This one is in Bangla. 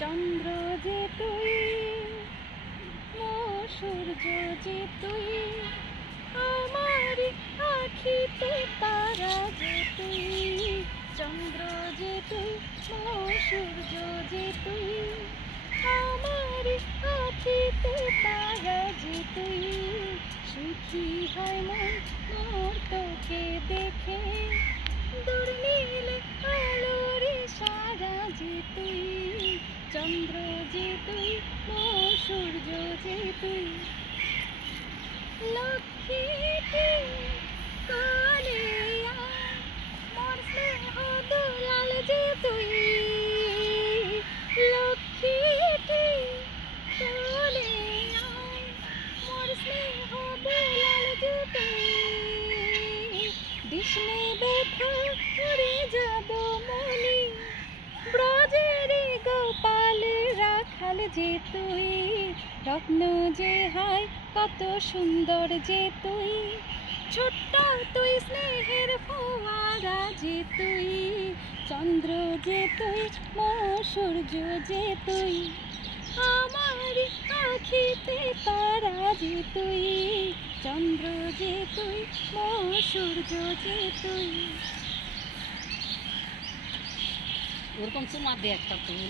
চন্দ্র যে তুই, সূর্য যে তুই, আমার আখিতে তারা যে তুই। চন্দ্র যে তুই, সূর্য যে তুই, আমার আখিতে তারা যে তুই। সুখী হয় মন মোর তোকে দেখে, দূর নীলে আলোর সারা যে তুই। চন্দ্র যে তুই, সূর্য যে তুই। লক্ষ্মীটি কোলে আয়, মোর স্নেহ দুলাল যে তুই। লক্ষ্মীটি কোলে আয়, মোর স্নেহ দুলাল যে তুই। বিষ্ণে ব্যথা উড়ে যাব মনি, ব্রজের গোপাল রাখাল যে তুই। রত্ন যে হয় কত সুন্দর যে তুই, ছোট্ট তুই স্নেহের ফোয়ারা যে তুই। চন্দ্র যে তুই, সূর্য যে তুই, আমার আখিতে তারা যে তুই। চন্দ্র যে তুই, সূর্য যে তুই। ওরকম চুমা দে একটা তুই।